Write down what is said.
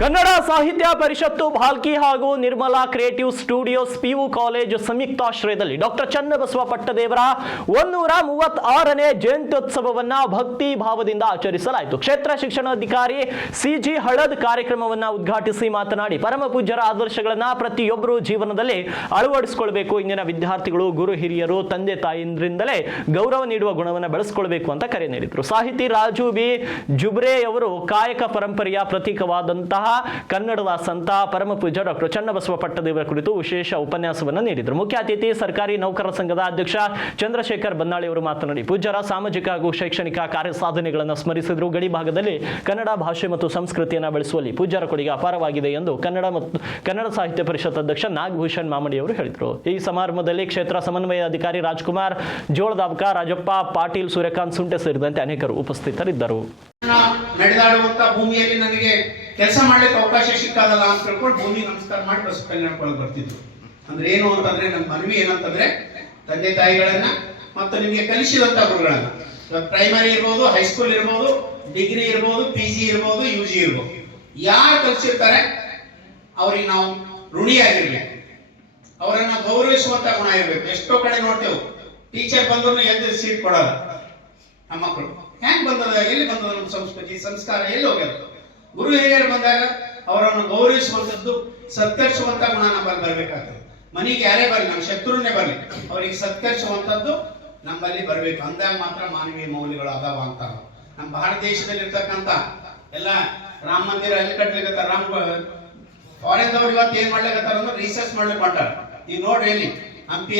ಕನ್ನಡ ಸಾಹಿತ್ಯ ಪರಿಷತ್ತು ಭಾಲ್ಕಿ ಹಾಗೂ Nirmala creative studios PU college ಸಂಯುಕ್ತಾಶ್ರಯದಲ್ಲಿ ಡಾಕ್ಟರ್ ಚನ್ನಬಸವ ಪಟ್ಟದೇವರ 136ನೇ ಜಯಂತ್ಯೋತ್ಸವವನ್ನ ಭಕ್ತಿ ಭಾವದಿಂದ ಆಚರಿಸಲಾಯಿತು. ಕ್ಷೇತ್ರ ಶಿಕ್ಷಣಾಧಿಕಾರಿ ಸಿಜಿ ಹಳದ್ ಕಾರ್ಯಕ್ರಮವನ್ನ ಉದ್ಘಾಟಿಸಿ ಮಾತನಾಡಿ, ಪರಮ ಪೂಜ್ಯರ ಆದರ್ಶಗಳನ್ನ ಪ್ರತಿಯೊಬ್ಬರು ಜೀವನದಲ್ಲಿ ಅಳವಡಿಸಿಕೊಳ್ಳಬೇಕು. ಇಂದಿನ ವಿದ್ಯಾರ್ಥಿಗಳು ಗುರು ಹಿರಿಯರು ತಂದೆ ತಾಯಿಂದ್ರಿಂದಲೇ ಗೌರವ ನೀಡುವ ಗುಣವನ್ನು ಬೆಳೆಸಿಕೊಳ್ಳಬೇಕು ಅಂತ ಕರೆ ನೀಡಿದರು. ಸಾಹಿತಿ ರಾಜು ಬಿ ಜುಬ್ರೆ ಅವರು ಕಾಯಕ ಪರಂಪರೆಯ ಪ್ರತೀಕವಾದಂತಹ ಕನ್ನಡದ ಸಂತ ಪರಮ ಪೂಜ್ಯ ಡಾಕ್ಟರ್ ಚನ್ನಬಸವ ಪಟ್ಟದೇವರ ಕುರಿತು ವಿಶೇಷ ಉಪನ್ಯಾಸವನ್ನು ನೀಡಿದರು. ಮುಖ್ಯ ಅತಿಥಿ ಸರ್ಕಾರಿ ನೌಕರರ ಸಂಘದ ಅಧ್ಯಕ್ಷ ಚಂದ್ರಶೇಖರ್ ಬನ್ನಾಳಿ ಅವರು ಮಾತನಾಡಿ, ಪೂಜ್ಯರ ಸಾಮಾಜಿಕ ಹಾಗೂ ಶೈಕ್ಷಣಿಕ ಕಾರ್ಯ ಸಾಧನೆಗಳನ್ನು ಸ್ಮರಿಸಿದರು. ಗಡಿ ಭಾಗದಲ್ಲಿ ಕನ್ನಡ ಭಾಷೆ ಮತ್ತು ಸಂಸ್ಕೃತಿಯನ್ನು ಬೆಳೆಸುವಲ್ಲಿ ಪೂಜ್ಯರ ಕೊಡುಗೆ ಅಪಾರವಾಗಿದೆ ಎಂದು ಕನ್ನಡ ಸಾಹಿತ್ಯ ಪರಿಷತ್ ಅಧ್ಯಕ್ಷ ನಾಗಭೂಷಣ್ ಮಾಮಡಿ ಅವರು ಹೇಳಿದರು. ಈ ಸಮಾರಂಭದಲ್ಲಿ ಕ್ಷೇತ್ರ ಸಮನ್ವಯ ಅಧಿಕಾರಿ ರಾಜ್ಕುಮಾರ್ ಜೋಳದಾಬ್ಕ, ರಾಜಪ್ಪ ಪಾಟೀಲ್, ಸೂರ್ಯಕಾಂತ್ ಸುಂಟೆ ಸೇರಿದಂತೆ ಅನೇಕರು ಉಪಸ್ಥಿತರಿದ್ದರು. ನಡೆದಾಡುವಂತ ಭೂಮಿಯಲ್ಲಿ ನನಗೆ ಕೆಲಸ ಮಾಡ್ಲಿಕ್ಕೆ ಅವಕಾಶ ಸಿಕ್ಕಾದಲ್ಲ ಅಂತ ತಿಳ್ಕೊಂಡು ಭೂಮಿ ನಮಸ್ಕಾರ ಮಾಡಿ ಬಸ್ ಕಲ್ಯಾಣಕ್ಕೆ ಬರ್ತಿದ್ರು. ಅಂದ್ರೆ ಏನು ಅಂತಂದ್ರೆ ನಮ್ಮ ಮನವಿ ಏನಂತಂದ್ರೆ ತಂದೆ ತಾಯಿಗಳನ್ನ ಮತ್ತು ನಿಮಗೆ ಕಲಿಸಿದಂತ ಗುರುಗಳನ್ನ, ಪ್ರೈಮರಿ ಇರ್ಬೋದು, ಹೈಸ್ಕೂಲ್ ಇರ್ಬೋದು, ಡಿಗ್ರಿ ಇರ್ಬೋದು, PG ಇರ್ಬೋದು, UG ಇರ್ಬೋದು, ಯಾರು ಕಲಿಸಿರ್ತಾರೆ ಅವ್ರಿಗೆ ನಾವು ಋಣಿಯಾಗಿರ್ಬೇಕು. ಅವರನ್ನ ಗೌರವಿಸುವಂತ ಗುಣ ಇರ್ಬೇಕು. ಎಷ್ಟೋ ಕಡೆ ನೋಡ್ತೇವೆ, ಟೀಚರ್ ಬಂದ್ರು ಎದ್ದು ಸೀಟ್ ಕೊಡಲ್ಲ. ನಮ್ಮ ಮಕ್ಕಳು ಹೆಂಗ್ ಬಂದದ, ಎಲ್ಲಿ ಬಂದದ ನಮ್ಮ ಸಂಸ್ಕೃತಿ ಸಂಸ್ಕಾರ, ಎಲ್ಲಿ ಹೋಗ್ಯದ? ಗುರು ಹಿರಿಯರು ಬಂದಾಗ ಅವರನ್ನು ಗೌರವಿಸುವಂಥದ್ದು, ಸತ್ಕರಿಸುವಂತ ಗುಣ ನಮ್ಮಲ್ಲಿ ಬರ್ಬೇಕಾಗ್ತದೆ. ಮನೆಗೆ ಯಾರೇ ಬರಲಿ, ನಮ್ಮ ಶತ್ರುನೇ ಬರಲಿ, ಅವರಿಗೆ ಸತ್ಕರಿಸುವಂಥದ್ದು ನಮ್ಮಲ್ಲಿ ಬರ್ಬೇಕು. ಅಂದಾಗ ಮಾತ್ರ ಮಾನವೀಯ ಮೌಲ್ಯಗಳು ಅದಾವ ಅಂತ. ನಮ್ಮ ಭಾರತ ದೇಶದಲ್ಲಿ ಇರ್ತಕ್ಕಂಥ ಎಲ್ಲ ರಾಮ ಮಂದಿರ ಎಲ್ಲಿ ಕಟ್ಲಿಕ್ಕೆ ಫಾರಿನ್ ದವ್ರು ಇವತ್ತು ಏನ್ ಮಾಡ್ಲಿಕ್ಕೆ ರಿಸರ್ಚ್ ಮಾಡ್ಲಿಕ್ಕೆ ಹೊಂಟಾರ. ಈಗ ನೋಡ್ರಿ, ಎಲ್ಲಿ ಹಂಪಿಯಲ್ಲಿ